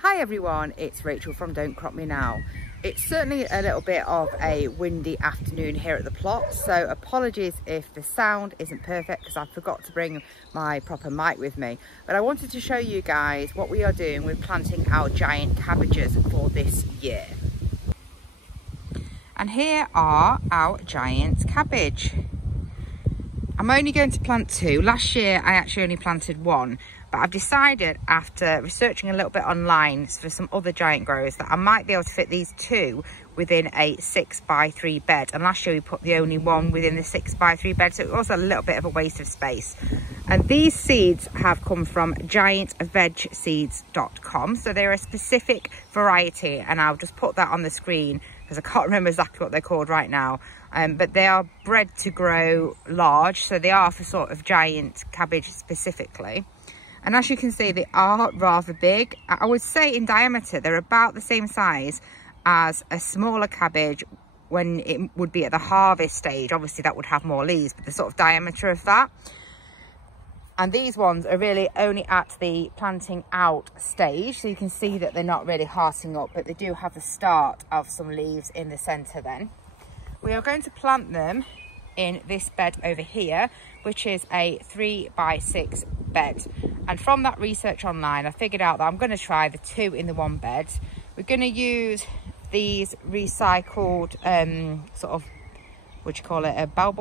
Hi everyone, it's Rachel from Don't Crop Me Now. It's certainly a little bit of a windy afternoon here at the plot, so apologies if the sound isn't perfect because I forgot to bring my proper mic with me. But I wanted to show you guys what we are doing with planting our giant cabbages for this year. And here are our giant cabbage. I'm only going to plant two. Last year I actually only planted one, but I've decided after researching a little bit online for some other giant growers that I might be able to fit these two within a 6x3 bed. And last year we put the only one within the 6x3 bed, so it was a little bit of a waste of space. And these seeds have come from giantvegseeds.com, so they're a specific variety, and I'll just put that on the screen because I can't remember exactly what they're called right now. But they are bred to grow large, so they are for sort of giant cabbage specifically. And as you can see, they are rather big. I would say in diameter, they're about the same size as a smaller cabbage when it would be at the harvest stage. Obviously that would have more leaves, but the sort of diameter of that. And these ones are really only at the planting out stage. So you can see that they're not really hearting up, but they do have the start of some leaves in the center then. We are going to plant them in this bed over here, which is a 3x6 bed. And from that research online, I figured out that I'm going to try the two in the one bed. We're going to use these recycled sort of, what do you call it, a bow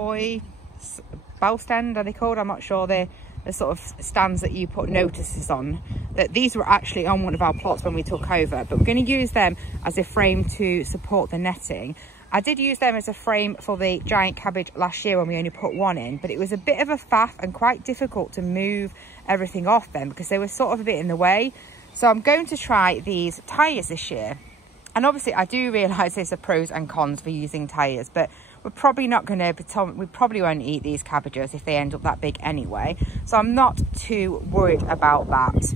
stand, are they called? I'm not sure. They're the sort of stands that you put notices on. That these were actually on one of our plots when we took over, but we're going to use them as a frame to support the netting. I did use them as a frame for the giant cabbage last year when we only put one in, but it was a bit of a faff and quite difficult to move everything off them because they were sort of a bit in the way. So I'm going to try these tyres this year. And obviously I do realise there's a pros and cons for using tyres, but we're probably not going to, we probably won't eat these cabbages if they end up that big anyway. So I'm not too worried about that.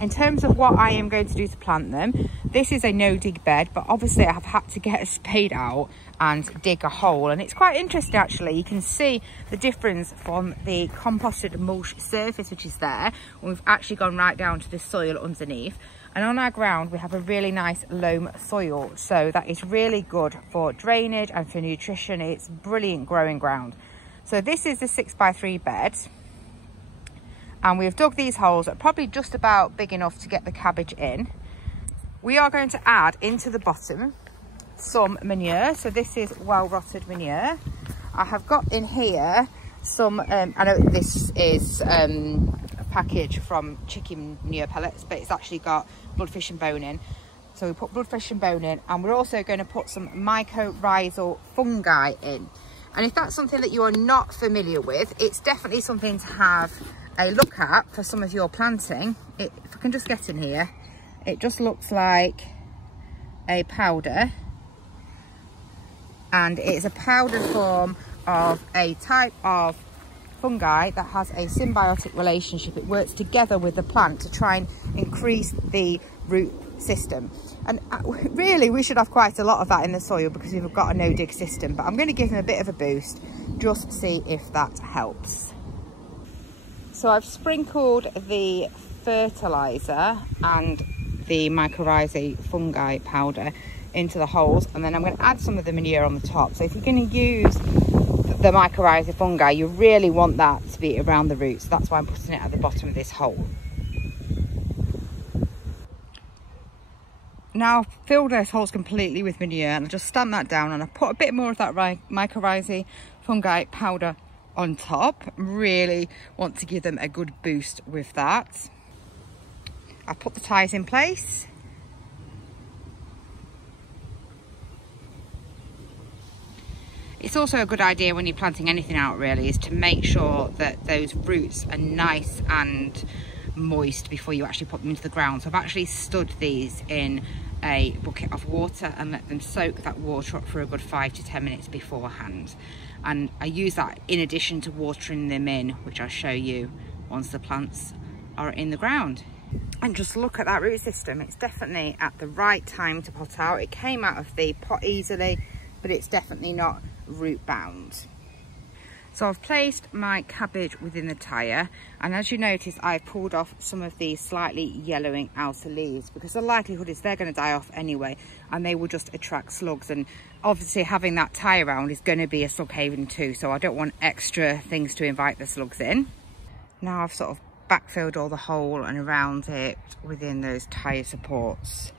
In terms of what I am going to do to plant them, this is a no dig bed, but obviously I have had to get a spade out and dig a hole, and it's quite interesting actually. You can see the difference from the composted mulch surface which is there, when we've actually gone right down to the soil underneath. And on our ground we have a really nice loam soil, so that is really good for drainage and for nutrition. It's brilliant growing ground. So this is the 6x3 bed. And we've dug these holes that are probably just about big enough to get the cabbage in. We are going to add into the bottom some manure. So this is well rotted manure. I have got in here some, I know this is a package from chicken manure pellets, but it's actually got bloodfish and bone in. So we put bloodfish and bone in, and we're also going to put some mycorrhizal fungi in. And if that's something that you are not familiar with, it's definitely something to have a look at for some of your planting. If I can just get in here, it just looks like a powder, and it's a powdered form of a type of fungi that has a symbiotic relationship. It works together with the plant to try and increase the root system, and really we should have quite a lot of that in the soil because we've got a no dig system, but I'm going to give them a bit of a boost just to see if that helps. So I've sprinkled the fertiliser and the mycorrhizae fungi powder into the holes, and then I'm going to add some of the manure on the top. So if you're going to use the mycorrhizae fungi, you really want that to be around the roots. That's why I'm putting it at the bottom of this hole. Now I've filled those holes completely with manure, and I just stamp that down, and I put a bit more of that mycorrhizae fungi powder on top. Really want to give them a good boost with that. I've put the ties in place. It's also a good idea when you're planting anything out really, is to make sure that those roots are nice and moist before you actually put them into the ground. So I've actually stood these in a bucket of water and let them soak that water up for a good 5 to 10 minutes beforehand. And I use that in addition to watering them in, which I'll show you once the plants are in the ground. And just look at that root system. It's definitely at the right time to pot out. It came out of the pot easily, but it's definitely not root bound. So I've placed my cabbage within the tyre, and as you notice, I've pulled off some of these slightly yellowing outer leaves because the likelihood is they're going to die off anyway, and they will just attract slugs. And obviously having that tyre around is going to be a slug haven too, so I don't want extra things to invite the slugs in. Now I've sort of backfilled all the hole and around it within those tyre supports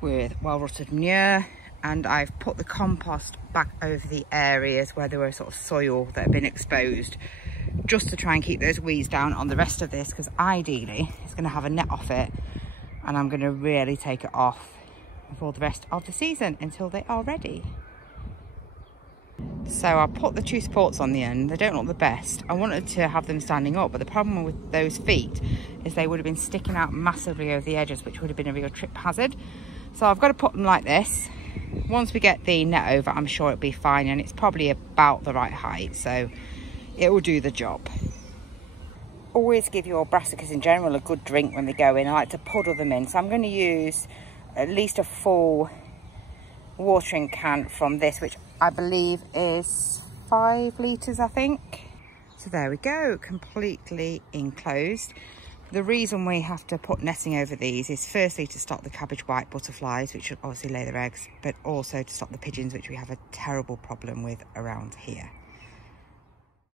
with well-rotted manure, and I've put the compost back over the areas where there were sort of soil that had been exposed, just to try and keep those weeds down on the rest of this, because ideally it's going to have a net off it, and I'm going to really take it off for the rest of the season until they are ready. So I put the two supports on the end. They don't look the best. I wanted to have them standing up, but the problem with those feet is they would have been sticking out massively over the edges, which would have been a real trip hazard. So I've got to put them like this. Once we get the net over, I'm sure it'll be fine, and it's probably about the right height, so it will do the job. Always give your brassicas in general a good drink when they go in. I like to puddle them in, so I'm going to use at least a full watering can from this, which I believe is 5 litres, I think. So there we go, completely enclosed. The reason we have to put netting over these is firstly to stop the cabbage white butterflies, which should obviously lay their eggs, but also to stop the pigeons, which we have a terrible problem with around here.